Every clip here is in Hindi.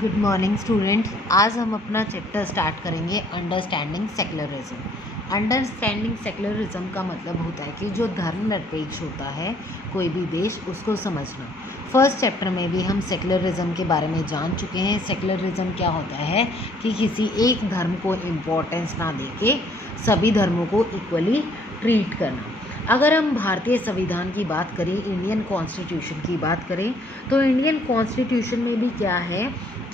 Good morning student. आज हम अपना चैप्टर स्टार्ट करेंगे अंडरस्टैंडिंग सेक्युलरिज्म। अंडरस्टैंडिंग सेक्युलरिज्म का मतलब होता है कि जो धर्मनिरपेक्ष होता है कोई भी देश, उसको समझना। फर्स्ट चैप्टर में भी हम सेक्युलरिज्म के बारे में जान चुके हैं। सेक्युलरिज्म क्या होता है कि किसी एक धर्म को इम्पोर्टेंस ना देके सभी धर्मों को इक्वली ट्रीट करना। अगर हम भारतीय संविधान की बात करें, इंडियन कॉन्स्टिट्यूशन की बात करें, तो इंडियन कॉन्स्टिट्यूशन में भी क्या है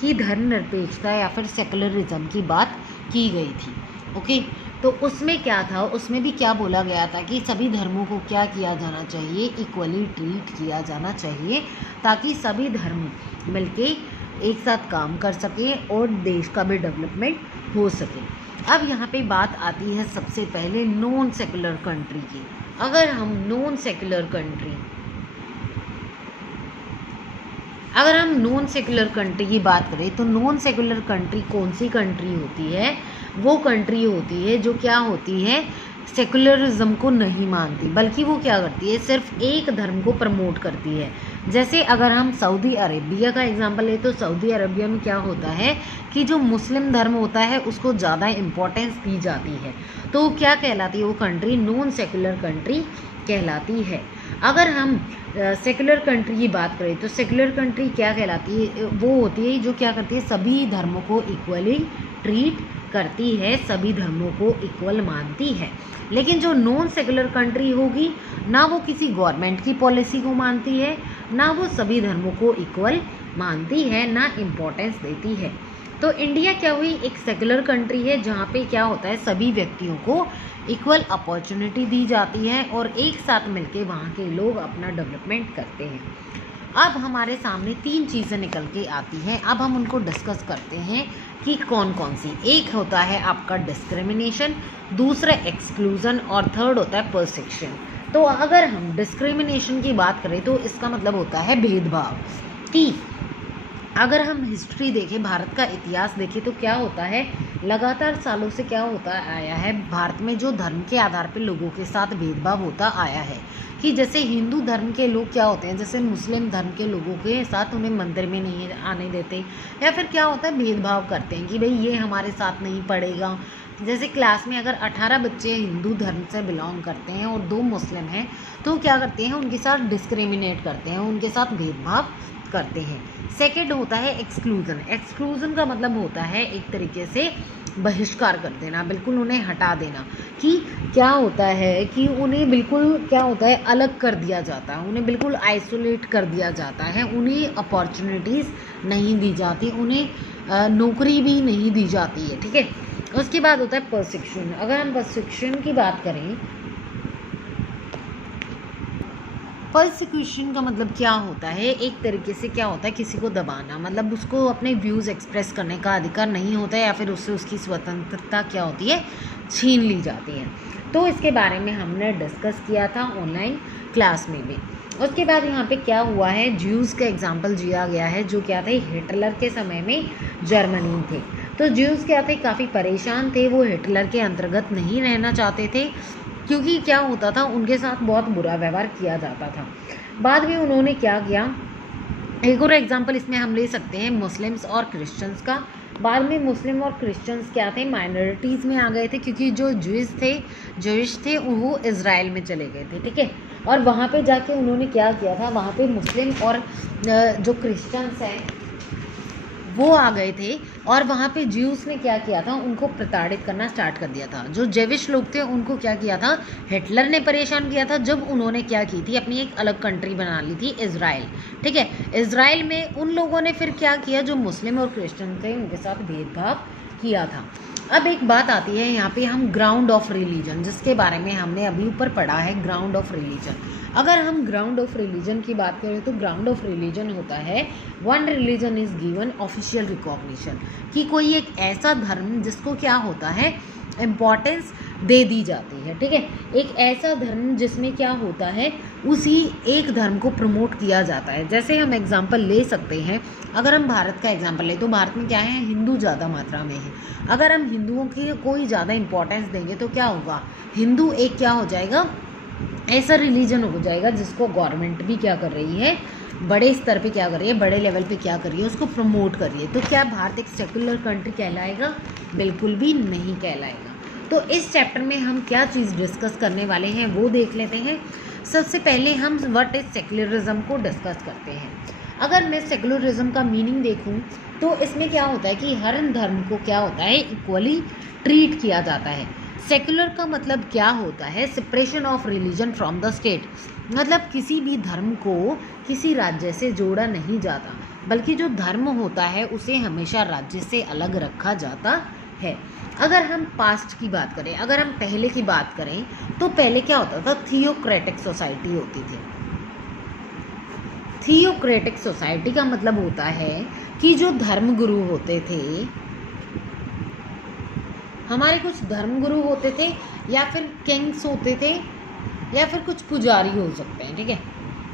कि धर्मनिरपेक्षता या फिर सेक्युलरिज्म की बात की गई थी। ओके, तो उसमें क्या था, उसमें भी क्या बोला गया था कि सभी धर्मों को क्या किया जाना चाहिए, इक्वली ट्रीट किया जाना चाहिए, ताकि सभी धर्म मिलके एक साथ काम कर सके और देश का भी डेवलपमेंट हो सके। अब यहाँ पे बात आती है सबसे पहले नॉन सेक्युलर कंट्री की। अगर हम नॉन सेक्युलर कंट्री की बात करें तो नॉन सेक्युलर कंट्री कौन सी कंट्री होती है? वो कंट्री होती है जो क्या होती है, सेक्युलरिज्म को नहीं मानती, बल्कि वो क्या करती है, सिर्फ एक धर्म को प्रमोट करती है। जैसे अगर हम सऊदी अरेबिया का एग्जांपल ले तो सऊदी अरेबिया में क्या होता है कि जो मुस्लिम धर्म होता है उसको ज़्यादा इम्पोर्टेंस दी जाती है। तो क्या कहलाती है वो कंट्री? नॉन सेक्युलर कंट्री कहलाती है। अगर हम सेक्युलर कंट्री की बात करें तो सेक्युलर कंट्री क्या कहलाती है? वो होती है जो क्या करती है, सभी धर्मों को इक्वली ट्रीट करती है, सभी धर्मों को इक्वल मानती है। लेकिन जो नॉन सेक्युलर कंट्री होगी, ना वो किसी गवर्नमेंट की पॉलिसी को मानती है, ना वो सभी धर्मों को इक्वल मानती है, ना इम्पोर्टेंस देती है। तो इंडिया क्या हुई, एक सेक्युलर कंट्री है जहाँ पे क्या होता है, सभी व्यक्तियों को इक्वल अपॉर्चुनिटी दी जाती है और एक साथ मिलके वहाँ के लोग अपना डेवलपमेंट करते हैं। अब हमारे सामने तीन चीज़ें निकल के आती हैं। अब हम उनको डिस्कस करते हैं कि कौन कौन सी। एक होता है आपका डिस्क्रिमिनेशन, दूसरा एक्सक्लूजन और थर्ड होता है परसेक्शन। तो अगर हम डिस्क्रिमिनेशन की बात करें तो इसका मतलब होता है भेदभाव। कि अगर हम हिस्ट्री देखें, भारत का इतिहास देखें, तो क्या होता है, लगातार सालों से क्या होता आया है, भारत में जो धर्म के आधार पर लोगों के साथ भेदभाव होता आया है। कि जैसे हिंदू धर्म के लोग क्या होते हैं, जैसे मुस्लिम धर्म के लोगों के साथ उन्हें मंदिर में नहीं आने देते, या फिर क्या होता है, भेदभाव करते हैं कि भाई ये हमारे साथ नहीं पढ़ेगा। जैसे क्लास में अगर 18 बच्चे हिंदू धर्म से बिलोंग करते हैं और 2 मुस्लिम हैं, तो क्या करते हैं, उनके साथ डिस्क्रिमिनेट करते हैं, उनके साथ भेदभाव करते हैं। सेकेंड होता है एक्सक्लूजन। एक्सक्लूजन का मतलब होता है एक तरीके से बहिष्कार कर देना, बिल्कुल उन्हें हटा देना। कि क्या होता है कि उन्हें बिल्कुल क्या होता है, अलग कर दिया जाता है, उन्हें बिल्कुल आइसोलेट कर दिया जाता है, उन्हें अपॉर्चुनिटीज़ नहीं दी जाती, उन्हें नौकरी भी नहीं दी जाती है। ठीक है, उसके बाद होता है परसिक्यूशन। अगर हम परसिक्यूशन की बात करें, परसिक्यूशन का मतलब क्या होता है, एक तरीके से क्या होता है, किसी को दबाना, मतलब उसको अपने व्यूज़ एक्सप्रेस करने का अधिकार नहीं होता है, या फिर उससे उसकी स्वतंत्रता क्या होती है, छीन ली जाती है। तो इसके बारे में हमने डिस्कस किया था ऑनलाइन क्लास में भी। उसके बाद यहाँ पे क्या हुआ है, ज्यूज़ का एग्जाम्पल दिया गया है, जो क्या थे, हिटलर के समय में जर्मनी थे। तो ज्यूज़ क्या थे, काफ़ी परेशान थे, वो हिटलर के अंतर्गत नहीं रहना चाहते थे, क्योंकि क्या होता था, उनके साथ बहुत बुरा व्यवहार किया जाता था। बाद में उन्होंने क्या किया, एक और एग्जांपल इसमें हम ले सकते हैं मुस्लिम्स और क्रिश्चियंस का। बाद में मुस्लिम और क्रिश्चियंस क्या थे, माइनॉरिटीज़ में आ गए थे, क्योंकि जो जूइश थे वो इज़राइल में चले गए थे। ठीक है, और वहाँ पे जाके उन्होंने क्या किया था, वहाँ पे मुस्लिम और जो क्रिश्चियंस हैं वो आ गए थे, और वहाँ पे ज्यूज़ ने क्या किया था, उनको प्रताड़ित करना स्टार्ट कर दिया था। जो जेविश लोग थे उनको क्या किया था, हिटलर ने परेशान किया था, जब उन्होंने क्या की थी, अपनी एक अलग कंट्री बना ली थी, इज़राइल। ठीक है, इज़राइल में उन लोगों ने फिर क्या किया, जो मुस्लिम और क्रिश्चियन थे उनके साथ भेदभाव किया था। अब एक बात आती है यहाँ पे, हम ग्राउंड ऑफ रिलीजन, जिसके बारे में हमने अभी ऊपर पढ़ा है, ग्राउंड ऑफ रिलीजन। अगर हम ग्राउंड ऑफ रिलीजन की बात करें तो ग्राउंड ऑफ रिलीजन होता है, one religion is given official recognition. कि कोई एक ऐसा धर्म जिसको क्या होता है, इम्पॉर्टेंस दे दी जाती है। ठीक है, एक ऐसा धर्म जिसमें क्या होता है, उसी एक धर्म को प्रमोट किया जाता है। जैसे हम एग्जांपल ले सकते हैं, अगर हम भारत का एग्जांपल लें तो भारत में क्या है, हिंदू ज़्यादा मात्रा में है। अगर हम हिंदुओं की कोई ज़्यादा इम्पोर्टेंस देंगे तो क्या होगा, हिंदू एक क्या हो जाएगा, ऐसा रिलीजन हो जाएगा जिसको गवर्नमेंट भी क्या कर रही है, बड़े स्तर पे क्या कर रही है, बड़े लेवल पे क्या कर रही है, उसको प्रमोट कर रही है। तो क्या भारत एक सेकुलर कंट्री कहलाएगा? बिल्कुल भी नहीं कहलाएगा। तो इस चैप्टर में हम क्या चीज़ डिस्कस करने वाले हैं वो देख लेते हैं। सबसे पहले हम व्हाट इज सेकुलरिज्म को डिस्कस करते हैं। अगर मैं सेकुलरिज्म का मीनिंग देखूं तो इसमें क्या होता है कि हर धर्म को क्या होता है, इक्वली ट्रीट किया जाता है। सेकुलर का मतलब क्या होता है, separation of religion from the state, मतलब किसी भी धर्म को किसी राज्य से जोड़ा नहीं जाता, बल्कि जो धर्म होता है उसे हमेशा राज्य से अलग रखा जाता है। अगर हम पास्ट की बात करें, अगर हम पहले की बात करें तो पहले क्या होता था, थियोक्रेटिक सोसाइटी होती थी। थियोक्रेटिक सोसाइटी का मतलब होता है कि जो धर्मगुरु होते थे, हमारे कुछ धर्मगुरु होते थे या फिर किंग्स होते थे या फिर कुछ पुजारी हो सकते हैं, ठीक है,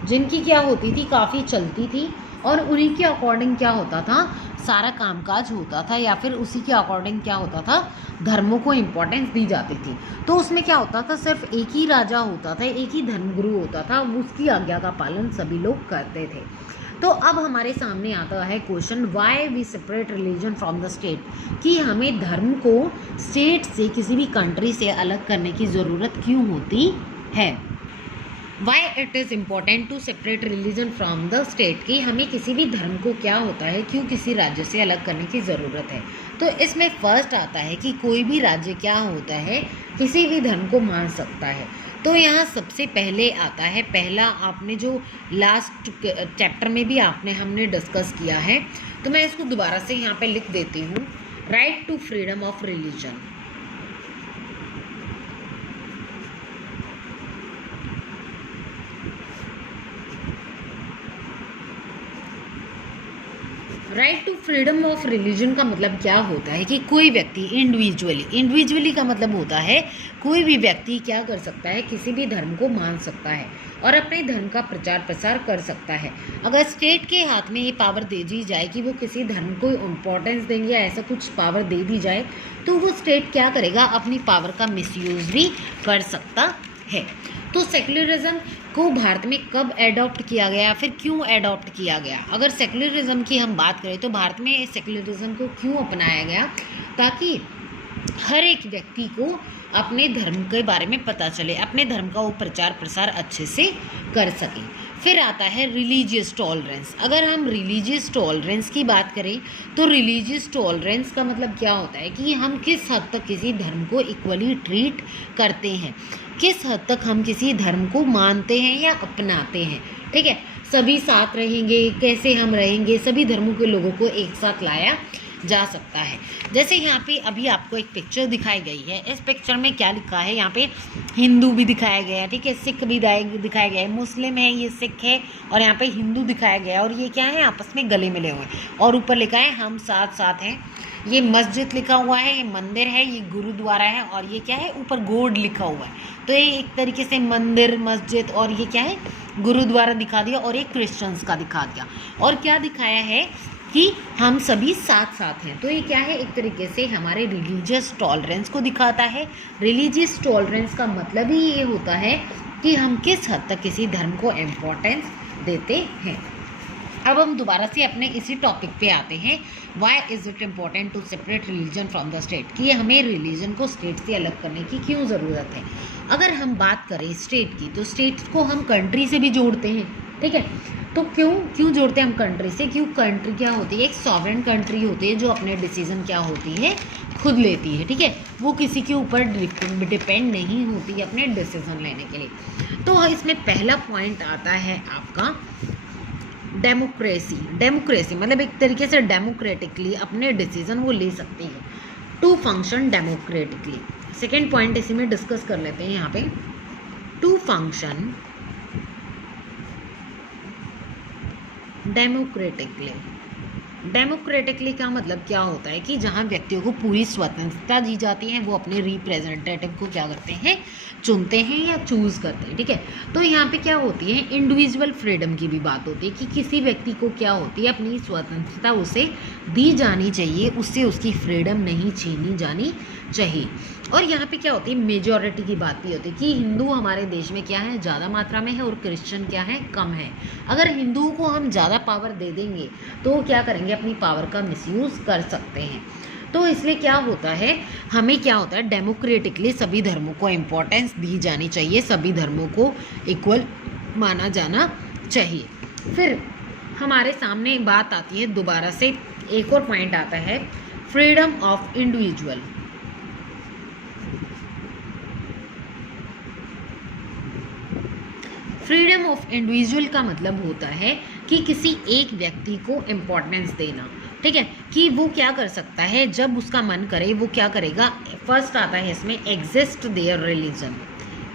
जिनकी क्या होती थी, काफ़ी चलती थी और उन्हीं के अकॉर्डिंग क्या होता था, सारा कामकाज होता था, या फिर उसी के अकॉर्डिंग क्या होता था, धर्मों को इम्पोर्टेंस दी जाती थी। तो उसमें क्या होता था, सिर्फ एक ही राजा होता था, एक ही धर्मगुरु होता था, उसकी आज्ञा का पालन सभी लोग करते थे। तो अब हमारे सामने आता है question, why we separate religion from the state, कि हमें धर्म को स्टेट से, किसी भी कंट्री से अलग करने की ज़रूरत क्यों होती है। Why it is important to separate religion from the state, कि हमें किसी भी धर्म को क्या होता है, क्यों किसी राज्य से अलग करने की ज़रूरत है। तो इसमें फर्स्ट आता है कि कोई भी राज्य क्या होता है, किसी भी धर्म को मान सकता है। तो यहाँ सबसे पहले आता है, पहला आपने जो लास्ट चैप्टर में भी हमने डिस्कस किया है, तो मैं इसको दोबारा से यहाँ पे लिख देती हूँ, right to freedom of religion. Right to freedom of religion का मतलब क्या होता है कि कोई व्यक्ति इंडिविजुअली का मतलब होता है कोई भी व्यक्ति क्या कर सकता है, किसी भी धर्म को मान सकता है और अपने धर्म का प्रचार प्रसार कर सकता है। अगर स्टेट के हाथ में ये पावर दे दी जाए कि वो किसी धर्म को इम्पोर्टेंस देंगे या ऐसा कुछ पावर दे दी जाए, तो वो स्टेट क्या करेगा, अपनी पावर का मिसयूज भी कर सकता है। तो सेकुलरिज्म को भारत में कब एडॉप्ट किया गया, फिर क्यों एडॉप्ट किया गया। अगर सेकुलरिज्म की हम बात करें तो भारत में सेकुलरिज्म को क्यों अपनाया गया, ताकि हर एक व्यक्ति को अपने धर्म के बारे में पता चले, अपने धर्म का वो प्रचार प्रसार अच्छे से कर सके। फिर आता है रिलीजियस टॉलरेंस। अगर हम रिलीजियस टॉलरेंस की बात करें तो रिलीजियस टॉलरेंस का मतलब क्या होता है कि हम किस हद तक किसी धर्म को इक्वली ट्रीट करते हैं, किस हद तक हम किसी धर्म को मानते हैं या अपनाते हैं, ठीक है, सभी साथ रहेंगे, कैसे हम रहेंगे, सभी धर्मों के लोगों को एक साथ लाया जा सकता है। जैसे यहाँ पे अभी आपको एक पिक्चर दिखाई गई है, इस पिक्चर में क्या लिखा है, यहाँ पे हिंदू भी दिखाया गया है, ठीक है, सिख भी दिखाया गया है, मुस्लिम है, ये सिख है और यहाँ पे हिंदू दिखाया गया है और ये क्या है, आपस में गले मिले हुए हैं और ऊपर लिखा है हम साथ साथ हैं। ये मस्जिद लिखा हुआ है, ये मंदिर है, ये गुरुद्वारा है और ये क्या है, ऊपर गॉड लिखा हुआ है। तो ये एक तरीके से मंदिर, मस्जिद और ये क्या है, गुरुद्वारा दिखा दिया और ये क्रिश्चियंस का दिखा दिया और क्या दिखाया है कि हम सभी साथ साथ हैं। तो ये क्या है, एक तरीके से हमारे रिलीजियस टॉलरेंस को दिखाता है। रिलीजियस टॉलरेंस का मतलब ही ये होता है कि हम किस हद तक किसी धर्म को इम्पोर्टेंस देते हैं। अब हम दोबारा से अपने इसी टॉपिक पे आते हैं, why is it important to separate religion from the state, कि हमें रिलीजन को स्टेट से अलग करने की क्यों ज़रूरत है। अगर हम बात करें स्टेट की, तो स्टेट को हम कंट्री से भी जोड़ते हैं, ठीक है, तो क्यों जोड़ते हैं हम कंट्री से, क्यों, कंट्री क्या होती है, एक सॉवरेन कंट्री होती है जो अपने डिसीजन क्या होती है, खुद लेती है, ठीक है, वो किसी के ऊपर डिपेंड नहीं होती है अपने डिसीजन लेने के लिए। तो इसमें पहला पॉइंट आता है आपका डेमोक्रेसी मतलब एक तरीके से डेमोक्रेटिकली अपने डिसीजन वो ले सकती है, to function democratically. Second point इसी में डिस्कस कर लेते हैं यहाँ पे, टू फंक्शन डेमोक्रेटिकली। डेमोक्रेटिकली का मतलब क्या होता है कि जहाँ व्यक्तियों को पूरी स्वतंत्रता दी जाती है, वो अपने रिप्रेजेंटेटिव को क्या करते हैं, चुनते हैं या चूज़ करते हैं, ठीक है। तो यहाँ पे क्या होती है, इंडिविजुअल फ्रीडम की भी बात होती है कि किसी व्यक्ति को क्या होती है, अपनी स्वतंत्रता उसे दी जानी चाहिए, उससे उसकी फ्रीडम नहीं छीनी जानी चाहिए। और यहाँ पे क्या होती है, मेजॉरिटी की बात भी होती है कि हिंदू हमारे देश में क्या है, ज़्यादा मात्रा में है और क्रिश्चियन क्या है, कम है। अगर हिंदुओं को हम ज़्यादा पावर दे देंगे तो क्या करेंगे, अपनी पावर का मिसयूज़ कर सकते हैं। तो इसलिए क्या होता है, हमें क्या होता है, डेमोक्रेटिकली सभी धर्मों को इम्पोर्टेंस दी जानी चाहिए, सभी धर्मों को इक्वल माना जाना चाहिए। फिर हमारे सामने एक बात आती है, दोबारा से एक और पॉइंट आता है, freedom of individual. Freedom of individual का मतलब होता है कि किसी एक व्यक्ति को इम्पोर्टेंस देना, ठीक है, कि वो क्या कर सकता है, जब उसका मन करे वो क्या करेगा। फर्स्ट आता है इसमें exist their religion.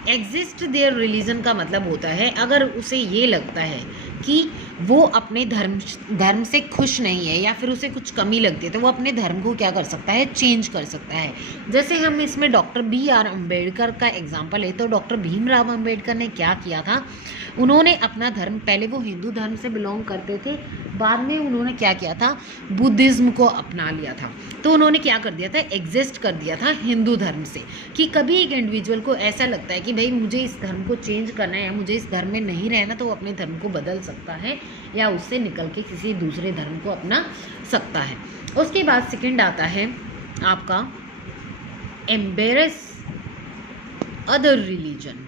Exist their religion का मतलब होता है, अगर उसे ये लगता है कि वो अपने धर्म से खुश नहीं है या फिर उसे कुछ कमी लगती है, तो वो अपने धर्म को क्या कर सकता है, चेंज कर सकता है। जैसे हम इसमें डॉक्टर BR अम्बेडकर का एग्जाम्पल है, तो डॉक्टर भीमराव अम्बेडकर ने क्या किया था, उन्होंने अपना धर्म, पहले वो हिंदू धर्म से बिलोंग करते थे, बाद में उन्होंने क्या किया था, बुद्धिज़्म को अपना लिया था। तो उन्होंने क्या कर दिया था, एग्जिस्ट कर दिया था हिंदू धर्म से। कि कभी एक इंडिविजुअल को ऐसा लगता है कि भाई मुझे इस धर्म को चेंज करना है या मुझे इस धर्म में नहीं रहना, तो वो अपने धर्म को बदल सकता है या उससे निकल के किसी दूसरे धर्म को अपना सकता है। उसके बाद सेकंड आता है आपका embarrass other religion.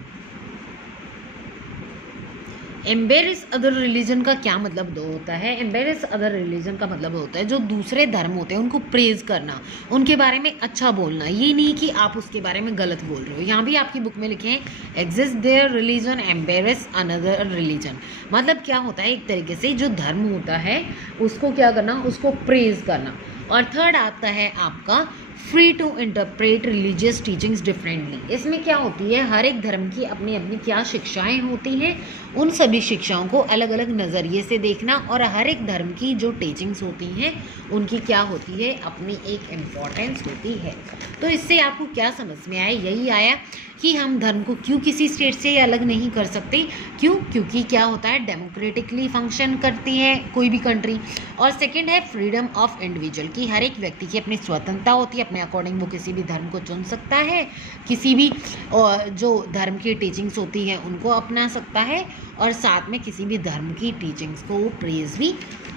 Embarrass other religion का क्या मतलब होता है, एम्बेरस अदर रिलीजन का मतलब होता है जो दूसरे धर्म होते हैं उनको प्रेज करना, उनके बारे में अच्छा बोलना। ये नहीं कि आप उसके बारे में गलत बोल रहे हो। यहाँ भी आपकी बुक में लिखे हैं exist their religion, embarrass another religion. मतलब क्या होता है, एक तरीके से जो धर्म होता है उसको क्या करना, उसको प्रेज करना। और थर्ड आता है आपका free to interpret religious teachings differently. इसमें क्या होती है, हर एक धर्म की अपनी अपनी क्या शिक्षाएं होती हैं, उन सभी शिक्षाओं को अलग अलग नज़रिए से देखना, और हर एक धर्म की जो टीचिंग्स होती हैं उनकी क्या होती है, अपनी एक इम्पॉर्टेंस होती है। तो इससे आपको क्या समझ में आया, यही आया कि हम धर्म को क्यों किसी स्टेट से अलग नहीं कर सकते, क्यों, क्योंकि क्या होता है, डेमोक्रेटिकली फंक्शन करती है कोई भी कंट्री। और सेकंड है फ्रीडम ऑफ इंडिविजुअल, कि हर एक व्यक्ति की अपनी स्वतंत्रता होती है, अपने अकॉर्डिंग वो किसी भी धर्म को चुन सकता है, किसी भी जो धर्म की टीचिंग्स होती हैं उनको अपना सकता है, और साथ में किसी भी धर्म की टीचिंग्स को वो प्रेज भी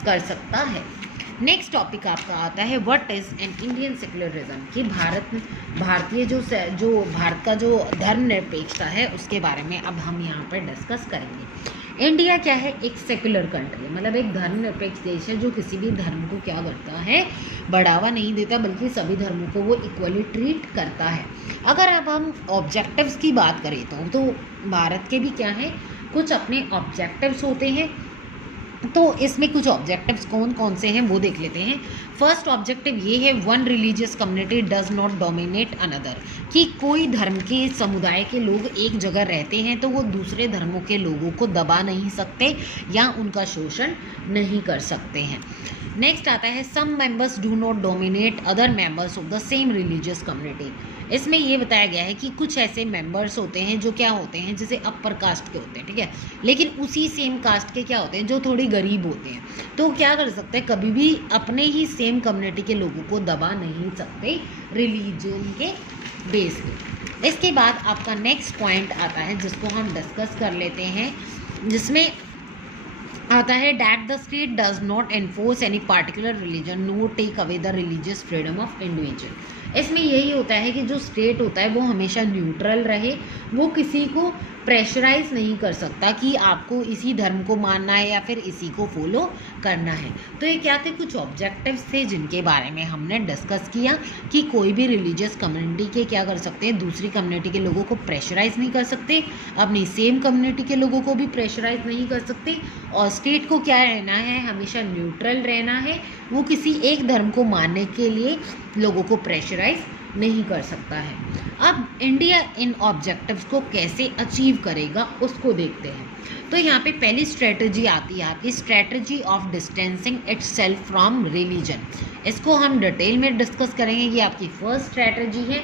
कर सकता है। नेक्स्ट टॉपिक आपका आता है what is an Indian secularism, कि भारतीय जो भारत का जो धर्मनिरपेक्षता है उसके बारे में अब हम यहाँ पर डिस्कस करेंगे। इंडिया क्या है, एक सेक्युलर कंट्री, मतलब एक धर्मनिरपेक्ष देश है जो किसी भी धर्म को क्या करता है, बढ़ावा नहीं देता, बल्कि सभी धर्मों को वो इक्वली ट्रीट करता है। अगर अब हम ऑब्जेक्टिव्स की बात करें तो भारत के भी क्या है, कुछ अपने ऑब्जेक्टिव्स होते हैं। तो इसमें कुछ ऑब्जेक्टिव्स कौन कौन से हैं वो देख लेते हैं। फर्स्ट ऑब्जेक्टिव ये है, one religious community does not dominate another, कि कोई धर्म के समुदाय के लोग एक जगह रहते हैं तो वो दूसरे धर्मों के लोगों को दबा नहीं सकते या उनका शोषण नहीं कर सकते हैं। नेक्स्ट आता है some members do not dominate other members of the same religious community. इसमें ये बताया गया है कि कुछ ऐसे मेंबर्स होते हैं जो क्या होते हैं, जैसे अपर कास्ट के होते हैं, ठीक है, लेकिन उसी सेम कास्ट के क्या होते हैं, जो थोड़ी गरीब होते हैं, तो क्या कर सकते हैं, कभी भी अपने ही सेम कम्युनिटी के लोगों को दबा नहीं सकते रिलीजन के बेस पे। इसके बाद आपका नेक्स्ट पॉइंट आता है जिसको हम डिस्कस कर लेते हैं, जिसमें आता है that the state does not enforce any particular religion no take away the religious freedom of individual. इसमें यही होता है कि जो स्टेट होता है वो हमेशा न्यूट्रल रहे, वो किसी को प्रेशराइज नहीं कर सकता कि आपको इसी धर्म को मानना है या फिर इसी को फॉलो करना है। तो ये क्या थे, कुछ ऑब्जेक्टिव्स थे जिनके बारे में हमने डिस्कस किया कि कोई भी रिलीजियस कम्युनिटी के क्या कर सकते हैं, दूसरी कम्युनिटी के लोगों को प्रेशराइज नहीं कर सकते, अपनी सेम कम्युनिटी के लोगों को भी प्रेशराइज नहीं कर सकते, और स्टेट को क्या रहना है, हमेशा न्यूट्रल रहना है, वो किसी एक धर्म को मानने के लिए लोगों को प्रेशराइज नहीं कर सकता है। अब इंडिया इन ऑब्जेक्टिव्स को कैसे अचीव करेगा उसको देखते हैं। तो यहाँ पे पहली स्ट्रेटजी आती है आपकी strategy of distancing itself from religion. इसको हम डिटेल में डिस्कस करेंगे, ये आपकी फर्स्ट स्ट्रेटजी है।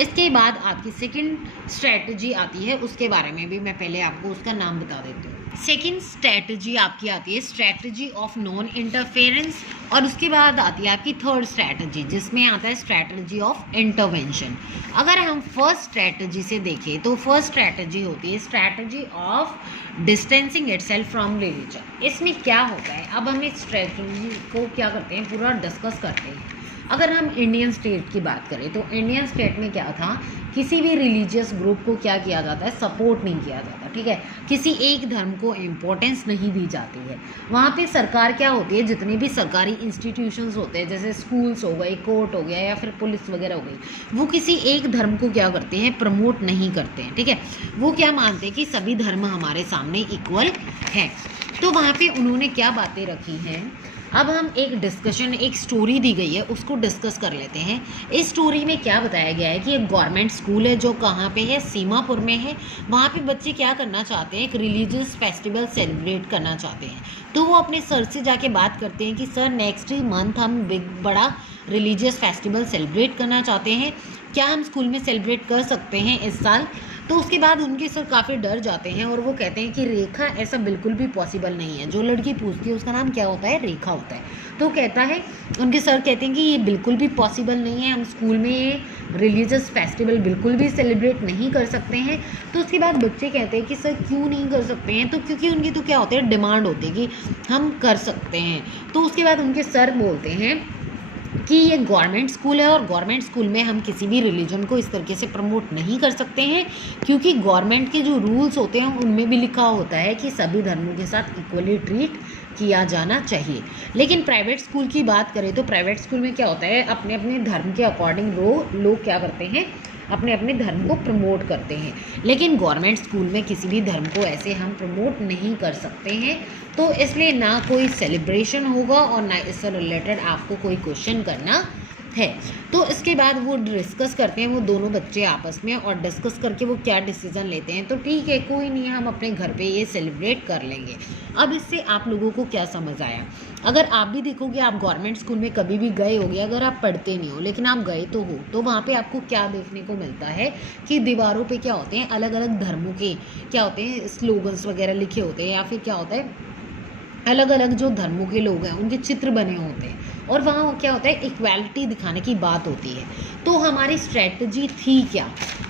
इसके बाद आपकी सेकंड स्ट्रेटजी आती है, उसके बारे में भी मैं पहले आपको उसका नाम बता देती हूँ। सेकंड स्ट्रेटजी आपकी आती है स्ट्रेटजी ऑफ नॉन इंटरफेरेंस, और उसके बाद आती है आपकी थर्ड स्ट्रेटजी जिसमें आता है स्ट्रेटजी ऑफ इंटरवेंशन। अगर हम फर्स्ट स्ट्रेटजी से देखें तो फर्स्ट स्ट्रेटजी होती है strategy of distancing itself from religion. इसमें क्या होता है, अब हम इस स्ट्रेटजी को क्या करते हैं पूरा डिस्कस करते हैं। अगर हम इंडियन स्टेट की बात करें तो इंडियन स्टेट में क्या था, किसी भी रिलीजियस ग्रुप को क्या किया जाता है, सपोर्ट नहीं किया जाता, ठीक है। किसी एक धर्म को इम्पोर्टेंस नहीं दी जाती है। वहाँ पे सरकार क्या होती है, जितने भी सरकारी इंस्टीट्यूशंस होते हैं जैसे स्कूल्स हो गए, कोर्ट हो गया या फिर पुलिस वगैरह हो गई, वो किसी एक धर्म को क्या करते हैं, प्रमोट नहीं करते हैं, ठीक है। वो क्या मानते हैं कि सभी धर्म हमारे सामने इक्वल हैं। तो वहाँ पे उन्होंने क्या बातें रखी हैं, अब हम एक डिस्कशन, एक स्टोरी दी गई है उसको डिस्कस कर लेते हैं। इस स्टोरी में क्या बताया गया है कि एक गवर्नमेंट स्कूल है जो कहाँ पे है, सीमापुर में है। वहाँ पे बच्चे क्या करना चाहते हैं, एक रिलीजियस फेस्टिवल सेलिब्रेट करना चाहते हैं। तो वो अपने सर से जाके बात करते हैं कि सर नेक्स्ट मंथ हम बड़ा रिलीजियस फेस्टिवल सेलिब्रेट करना चाहते हैं, क्या हम स्कूल में सेलिब्रेट कर सकते हैं इस साल। तो उसके बाद उनके सर काफ़ी डर जाते हैं और वो कहते हैं कि रेखा ऐसा बिल्कुल भी पॉसिबल नहीं है। जो लड़की पूछती है उसका नाम क्या होता है, रेखा होता है। तो कहता है, उनके सर कहते हैं कि ये बिल्कुल भी पॉसिबल नहीं है, हम स्कूल में ये रिलीजियस फेस्टिवल बिल्कुल भी सेलिब्रेट नहीं कर सकते हैं। तो उसके बाद बच्चे कहते हैं कि सर क्यों नहीं कर सकते हैं, तो क्योंकि उनकी तो क्या होते हैं, डिमांड होती है कि हम कर सकते हैं। तो उसके बाद उनके सर बोलते हैं कि ये गवर्नमेंट स्कूल है और गवर्नमेंट स्कूल में हम किसी भी रिलीजन को इस तरीके से प्रमोट नहीं कर सकते हैं, क्योंकि गवर्नमेंट के जो रूल्स होते हैं उनमें भी लिखा होता है कि सभी धर्मों के साथ इक्वली ट्रीट किया जाना चाहिए। लेकिन प्राइवेट स्कूल की बात करें तो प्राइवेट स्कूल में क्या होता है, अपने अपने धर्म के अकॉर्डिंग लोग क्या करते हैं, अपने अपने धर्म को प्रमोट करते हैं। लेकिन गवर्नमेंट स्कूल में किसी भी धर्म को ऐसे हम प्रमोट नहीं कर सकते हैं। तो इसलिए ना कोई सेलिब्रेशन होगा और ना इससे रिलेटेड आपको कोई क्वेश्चन करना है। तो इसके बाद वो डिस्कस करते हैं, वो दोनों बच्चे आपस में, और डिस्कस करके वो क्या डिसीजन लेते हैं, तो ठीक है कोई नहीं, हम अपने घर पे ये सेलिब्रेट कर लेंगे। अब इससे आप लोगों को क्या समझ आया, अगर आप भी देखोगे, आप गवर्नमेंट स्कूल में कभी भी गए होगे, अगर आप पढ़ते नहीं हो लेकिन आप गए तो हो, तो वहाँ पे आपको क्या देखने को मिलता है कि दीवारों पे क्या होते हैं, अलग अलग धर्मों के क्या होते हैं, स्लोगन्स वगैरह लिखे होते हैं, या फिर क्या होता है, अलग अलग जो धर्मों के लोग हैं उनके चित्र बने होते हैं, और वहाँ क्या होता है, इक्वालिटी दिखाने की बात होती है। तो हमारी स्ट्रैटेजी थी क्या,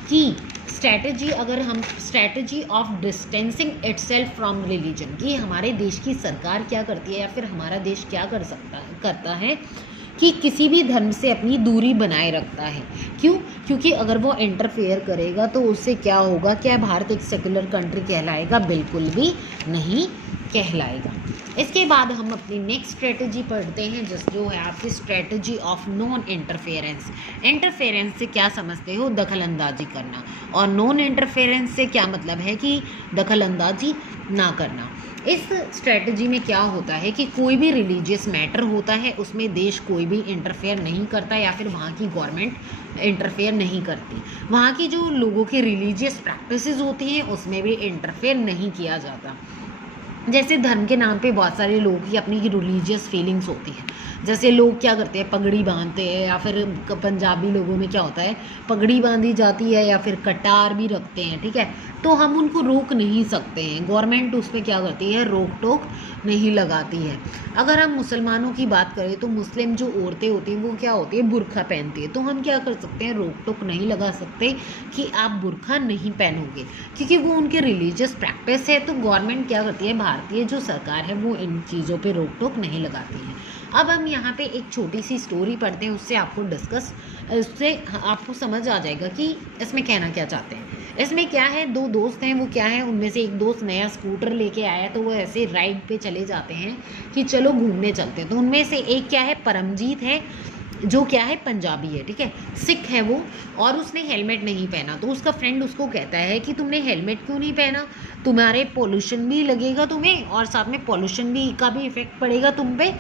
कि स्ट्रैटेजी, अगर हम strategy of distancing itself from religion, कि हमारे देश की सरकार क्या करती है या फिर हमारा देश क्या करता है कि किसी भी धर्म से अपनी दूरी बनाए रखता है। क्यों, क्योंकि अगर वो इंटरफेयर करेगा तो उससे क्या होगा, क्या भारत एक सेकुलर कंट्री कहलाएगा, बिल्कुल भी नहीं कहलाएगा। इसके बाद हम अपनी नेक्स्ट स्ट्रेटजी पढ़ते हैं जो है आपकी strategy of non interference. Interference से क्या समझते हो, दखल अंदाजी करना, और नॉन इंटरफेरेंस से क्या मतलब है कि दखल अंदाजी ना करना। इस स्ट्रेटजी में क्या होता है कि कोई भी रिलीजियस मैटर होता है उसमें देश कोई भी इंटरफेयर नहीं करता, या फिर वहाँ की गवर्नमेंट इंटरफेयर नहीं करती। वहाँ की जो लोगों की रिलीजियस प्रैक्टिसेस होती हैं उसमें भी इंटरफेयर नहीं किया जाता। जैसे धर्म के नाम पे बहुत सारे लोगों की अपनी रिलीजियस फीलिंग्स होती हैं, जैसे लोग क्या करते हैं, पगड़ी बांधते हैं, या फिर पंजाबी लोगों में क्या होता है, पगड़ी बांधी जाती है या फिर कटार भी रखते हैं, ठीक है। तो हम उनको रोक नहीं सकते हैं, गवर्नमेंट उस पर क्या करती है, रोक टोक नहीं लगाती है। अगर हम मुसलमानों की बात करें तो मुस्लिम जो औरतें होती हैं वो क्या होती है, बुर्खा पहनती है, तो हम क्या कर सकते हैं, रोक टोक नहीं लगा सकते कि आप बुर्खा नहीं पहनोगे, क्योंकि वो उनके रिलीजियस प्रैक्टिस है। तो गवर्नमेंट क्या करती है, भारतीय जो सरकार है वो इन चीज़ों पे रोक टोक नहीं लगाती है। अब हम यहाँ पे एक छोटी सी स्टोरी पढ़ते हैं, उससे आपको समझ आ जाएगा कि इसमें कहना क्या चाहते हैं। इसमें क्या है, दो दोस्त हैं, वो क्या है, उनमें से एक दोस्त नया स्कूटर लेके आया, तो वो ऐसे राइड पे चले जाते हैं कि चलो घूमने चलते हैं। तो उनमें से एक क्या है, परमजीत है, जो क्या है, पंजाबी है, ठीक है, सिख है वो, और उसने हेलमेट नहीं पहना। तो उसका फ्रेंड उसको कहता है कि तुमने हेलमेट क्यों नहीं पहना, तुम्हारे पोल्यूशन भी लगेगा तुम्हें, और साथ में पोल्यूशन भी का भी इफेक्ट पड़ेगा तुम पे,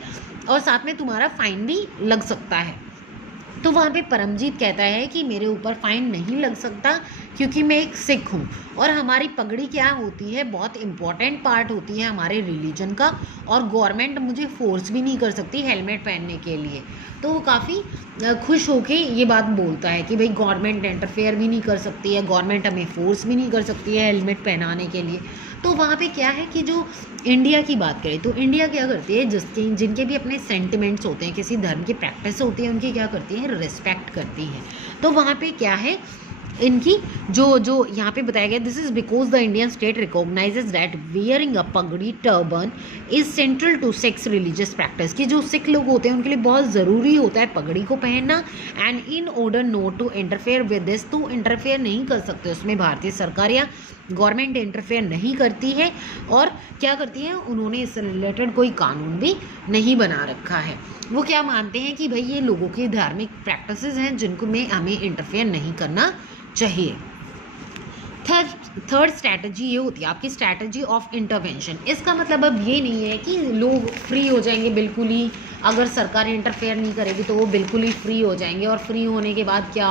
और साथ में तुम्हारा फाइन भी लग सकता है। तो वहाँ पे परमजीत कहता है कि मेरे ऊपर फाइन नहीं लग सकता क्योंकि मैं एक सिख हूँ, और हमारी पगड़ी क्या होती है, बहुत इंपॉर्टेंट पार्ट होती है हमारे रिलीजन का, और गवर्नमेंट मुझे फोर्स भी नहीं कर सकती हेलमेट पहनने के लिए। तो वो काफ़ी खुश होके ये बात बोलता है कि भाई गवर्नमेंट इंटरफेयर भी नहीं कर सकती है, गवर्नमेंट हमें फोर्स भी नहीं कर सकती है हेलमेट पहनाने के लिए। तो वहाँ पे क्या है कि जो इंडिया की बात करें तो इंडिया क्या करती है, जिनके भी अपने सेंटिमेंट्स होते हैं, किसी धर्म की प्रैक्टिस होती है, उनकी क्या करती है, रिस्पेक्ट करती है। तो वहाँ पे क्या है, इनकी जो यहाँ पे बताया गया, this is because the Indian state recognizes that wearing a pagdi turban is central to Sikhs religious practice, कि जो सिख लोग होते हैं उनके लिए बहुत ज़रूरी होता है पगड़ी को पहनना, and in order not to interfere with this, तो इंटरफेयर नहीं कर सकते उसमें भारतीय सरकार या गवर्नमेंट इंटरफेयर नहीं करती है। और क्या करती है, उन्होंने इससे रिलेटेड कोई कानून भी नहीं बना रखा है। वो क्या मानते हैं कि भाई ये लोगों की धार्मिक प्रैक्टिसेस हैं जिनको में हमें इंटरफेयर नहीं करना चाहिए। थर्ड स्ट्रैटेजी ये होती है आपकी स्ट्रैटेजी ऑफ इंटरवेंशन। इसका मतलब अब ये नहीं है कि लोग फ्री हो जाएंगे बिल्कुल ही, अगर सरकार इंटरफेयर नहीं करेगी तो वो बिल्कुल ही फ्री हो जाएंगे, और फ्री होने के बाद क्या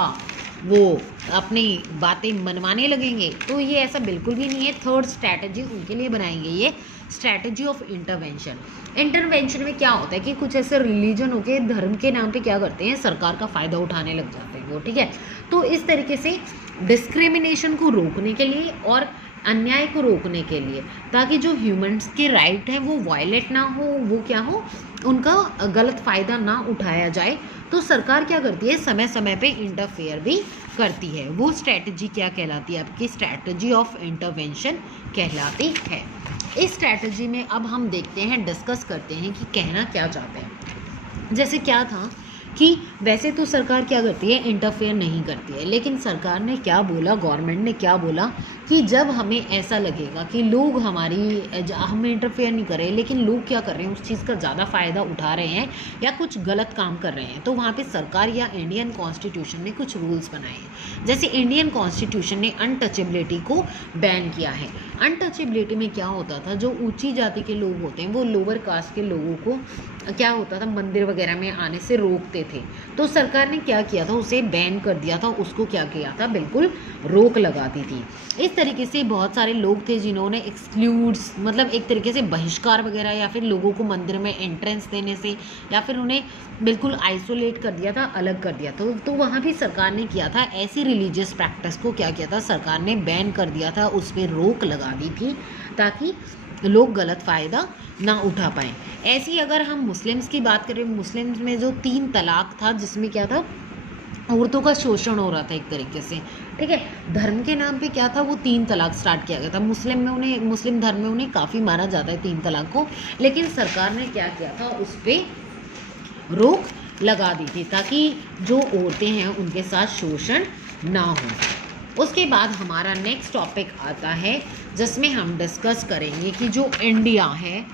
वो अपनी बातें मनवाने लगेंगे, तो ये ऐसा बिल्कुल भी नहीं है। थर्ड स्ट्रैटेजी उनके लिए बनाएंगे, ये स्ट्रैटेजी ऑफ इंटरवेंशन। इंटरवेंशन में क्या होता है कि कुछ ऐसे रिलीजन होके धर्म के नाम पे क्या करते हैं, सरकार का फ़ायदा उठाने लग जाते हैं वो, ठीक है। तो इस तरीके से डिस्क्रिमिनेशन को रोकने के लिए और अन्याय को रोकने के लिए, ताकि जो ह्यूमंस के राइट हैं वो वायलेट ना हो, वो क्या हो, उनका गलत फ़ायदा ना उठाया जाए, तो सरकार क्या करती है, समय समय पे इंटरफेयर भी करती है। वो स्ट्रैटेजी क्या कहलाती है, आपकी स्ट्रैटेजी ऑफ इंटरवेंशन कहलाती है। इस स्ट्रैटेजी में अब हम देखते हैं, डिस्कस करते हैं कि कहना क्या चाहते हैं। जैसे क्या था कि वैसे तो सरकार क्या करती है, इंटरफेयर नहीं करती है, लेकिन सरकार ने क्या बोला, गवर्नमेंट ने क्या बोला कि जब हमें ऐसा लगेगा कि लोग हम इंटरफेयर नहीं कर रहे लेकिन लोग क्या कर रहे हैं, उस चीज़ का ज़्यादा फ़ायदा उठा रहे हैं या कुछ गलत काम कर रहे हैं, तो वहाँ पे सरकार या इंडियन कॉन्स्टिट्यूशन ने कुछ रूल्स बनाए हैं। जैसे इंडियन कॉन्स्टिट्यूशन ने अनटचेबिलिटी को बैन किया है। अनटचेबिलिटी में क्या होता था, जो ऊंची जाति के लोग होते हैं वो लोअर कास्ट के लोगों को क्या होता था, मंदिर वगैरह में आने से रोकते थे, तो सरकार ने क्या किया था, उसे बैन कर दिया था, उसको क्या किया था, बिल्कुल रोक लगा दी थी। इस तरीके से बहुत सारे लोग थे जिन्होंने एक्सक्लूड्स, मतलब एक तरीके से बहिष्कार वगैरह, या फिर लोगों को मंदिर में एंट्रेंस देने से, या फिर उन्हें बिल्कुल आइसोलेट कर दिया था, अलग कर दिया था। तो वहाँ भी सरकार ने किया था, ऐसी रिलीजियस प्रैक्टिस को क्या किया था, सरकार ने बैन कर दिया था, उस पर रोक लगा दी थी, ताकि लोग गलत फ़ायदा ना उठा पाएँ। ऐसी अगर हम मुस्लिम्स की बात करें, मुस्लिम्स में जो 3 तलाक था, जिसमें क्या था, औरतों का शोषण हो रहा था एक तरीके से, ठीक है। धर्म के नाम पे क्या था, वो 3 तलाक स्टार्ट किया गया था। मुस्लिम धर्म में उन्हें काफ़ी माना जाता है 3 तलाक को, लेकिन सरकार ने क्या किया था, उस पर रोक लगा दी थी, ताकि जो औरतें हैं उनके साथ शोषण ना हो। उसके बाद हमारा नेक्स्ट टॉपिक आता है, जिसमें हम डिस्कस करेंगे कि जो इंडिया है,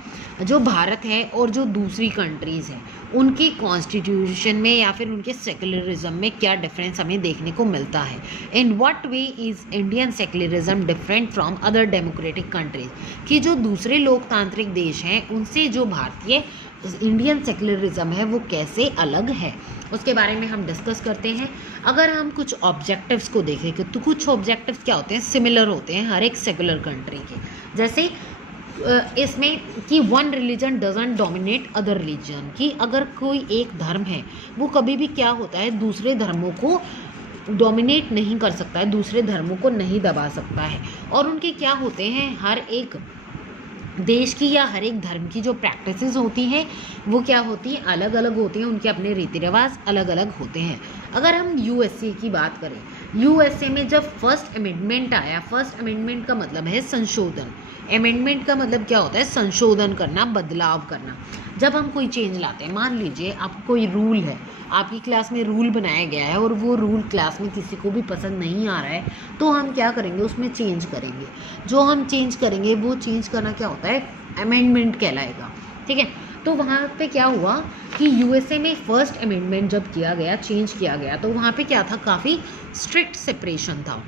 जो भारत है, और जो दूसरी कंट्रीज़ हैं, उनके कॉन्स्टिट्यूशन में या फिर उनके सेक्युलरिज्म में क्या डिफरेंस हमें देखने को मिलता है। In what way is Indian secularism different from other democratic countries, कि जो दूसरे लोकतांत्रिक देश हैं उनसे जो भारतीय इंडियन सेक्युलरिज्म है वो कैसे अलग है, उसके बारे में हम डिस्कस करते हैं। अगर हम कुछ ऑब्जेक्टिव्स को देखें तो कुछ ऑब्जेक्टिव्स क्या होते हैं, सिमिलर होते हैं हर एक सेक्युलर कंट्री के। जैसे इसमें कि one religion doesn't dominate other religion, कि अगर कोई एक धर्म है वो कभी भी क्या होता है, दूसरे धर्मों को डोमिनेट नहीं कर सकता है, दूसरे धर्मों को नहीं दबा सकता है। और उनके क्या होते हैं, हर एक देश की या हर एक धर्म की जो प्रैक्टिसेस होती हैं वो क्या होती हैं, अलग अलग होती हैं, उनके अपने रीति रिवाज अलग अलग होते हैं। अगर हम यूएसए की बात करें, यूएसए में जब फर्स्ट अमेंडमेंट आया, फर्स्ट अमेंडमेंट का मतलब है संशोधन, अमेंडमेंट का मतलब क्या होता है, संशोधन करना, बदलाव करना। जब हम कोई चेंज लाते हैं, मान लीजिए आप कोई रूल है, आपकी क्लास में रूल बनाया गया है और वो रूल क्लास में किसी को भी पसंद नहीं आ रहा है, तो हम क्या करेंगे, उसमें चेंज करेंगे। जो हम चेंज करेंगे वो चेंज करना क्या होता है, अमेंडमेंट कहलाएगा, ठीक है। तो वहाँ पे क्या हुआ कि यूएसए में फर्स्ट अमेंडमेंट जब किया गया, चेंज किया गया, तो वहाँ पे क्या था, काफ़ी स्ट्रिक्ट सेपरेशन था।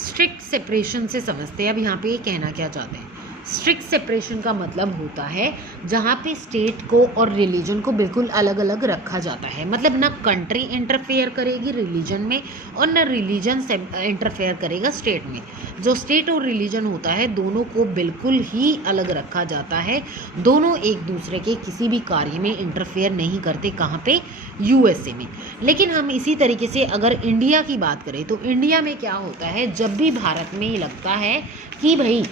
स्ट्रिक्ट सेपरेशन से समझते हैं अब यहाँ पे ये कहना क्या चाहते हैं। स्ट्रिक्ट सेपरेशन का मतलब होता है जहाँ पे स्टेट को और रिलीजन को बिल्कुल अलग अलग रखा जाता है। मतलब ना कंट्री इंटरफेयर करेगी रिलीजन में और ना रिलीजन से इंटरफेयर करेगा स्टेट में। जो स्टेट और रिलीजन होता है दोनों को बिल्कुल ही अलग रखा जाता है। दोनों एक दूसरे के किसी भी कार्य में इंटरफेयर नहीं करते। कहाँ पे? यूएसए में। लेकिन हम इसी तरीके से अगर इंडिया की बात करें तो इंडिया में क्या होता है, जब भी भारत में लगता है कि भाई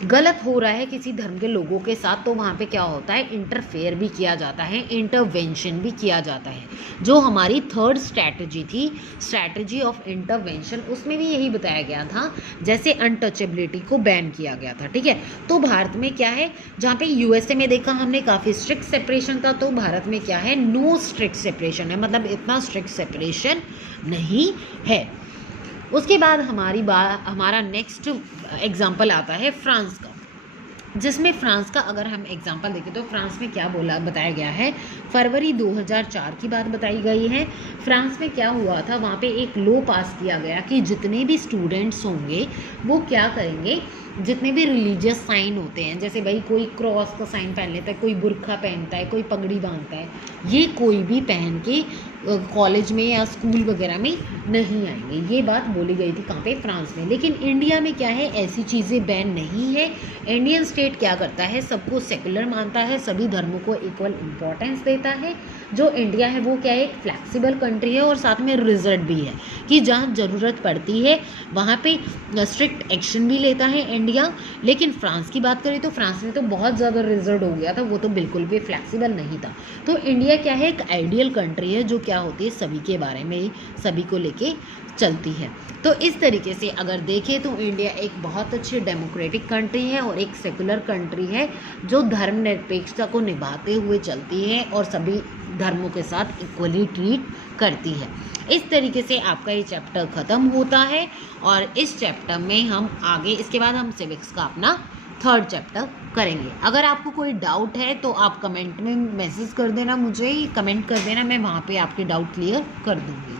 गलत हो रहा है किसी धर्म के लोगों के साथ, तो वहाँ पे क्या होता है, इंटरफेयर भी किया जाता है, इंटरवेंशन भी किया जाता है। जो हमारी थर्ड स्ट्रैटेजी थी, स्ट्रैटेजी ऑफ इंटरवेंशन, उसमें भी यही बताया गया था। जैसे अनटचेबिलिटी को बैन किया गया था, ठीक है। तो भारत में क्या है, जहाँ पे यूएसए में देखा हमने काफ़ी स्ट्रिक्ट सेपरेशन था, तो भारत में क्या है, नो स्ट्रिक्ट सेपरेशन है। मतलब इतना स्ट्रिक्ट सेपरेशन नहीं है। उसके बाद हमारा नेक्स्ट एग्जाम्पल आता है फ्रांस का, जिसमें फ्रांस का अगर हम एग्जाम्पल देखें तो फ्रांस में क्या बताया गया है, फरवरी 2004 की बात बताई गई है। फ्रांस में क्या हुआ था, वहाँ पे एक लॉ पास किया गया कि जितने भी स्टूडेंट्स होंगे वो क्या करेंगे, जितने भी रिलीजियस साइन होते हैं, जैसे भाई कोई क्रॉस का साइन पहन लेता है, कोई बुर्खा पहनता है, कोई पगड़ी बांधता है, ये कोई भी पहन के कॉलेज में या स्कूल वगैरह में नहीं आएंगे। ये बात बोली गई थी कहाँ पे, फ्रांस में। लेकिन इंडिया में क्या है, ऐसी चीज़ें बैन नहीं है। इंडियन स्टेट क्या करता है, सबको सेकुलर मानता है, सभी धर्मों को इक्वल इम्पोर्टेंस देता है। जो इंडिया है वो क्या है, एक फ्लैक्सिबल कंट्री है और साथ में रिजर्व भी है कि जहाँ ज़रूरत पड़ती है वहाँ पे स्ट्रिक्ट एक्शन भी लेता है इंडिया। लेकिन फ्रांस की बात करें तो फ्रांस में तो बहुत ज़्यादा रिजर्व हो गया था, वो तो बिल्कुल भी फ्लैक्सिबल नहीं था। तो इंडिया क्या है, एक आइडियल कंट्री है जो क्या होती है, सभी के बारे में ही सभी को लेके चलती है। तो इस तरीके से अगर देखें तो इंडिया एक बहुत अच्छी डेमोक्रेटिक कंट्री है और एक सेकुलर कंट्री है जो धर्मनिरपेक्षता को निभाते हुए चलती है और सभी धर्मों के साथ इक्वली ट्रीट करती है। इस तरीके से आपका ये चैप्टर ख़त्म होता है और इस चैप्टर में हम आगे, इसके बाद हम सिविक्स का अपना थर्ड चैप्टर करेंगे। अगर आपको कोई डाउट है तो आप कमेंट में मैसेज कर देना, मुझे कमेंट कर देना, मैं वहाँ पे आपके डाउट क्लियर कर दूँगी।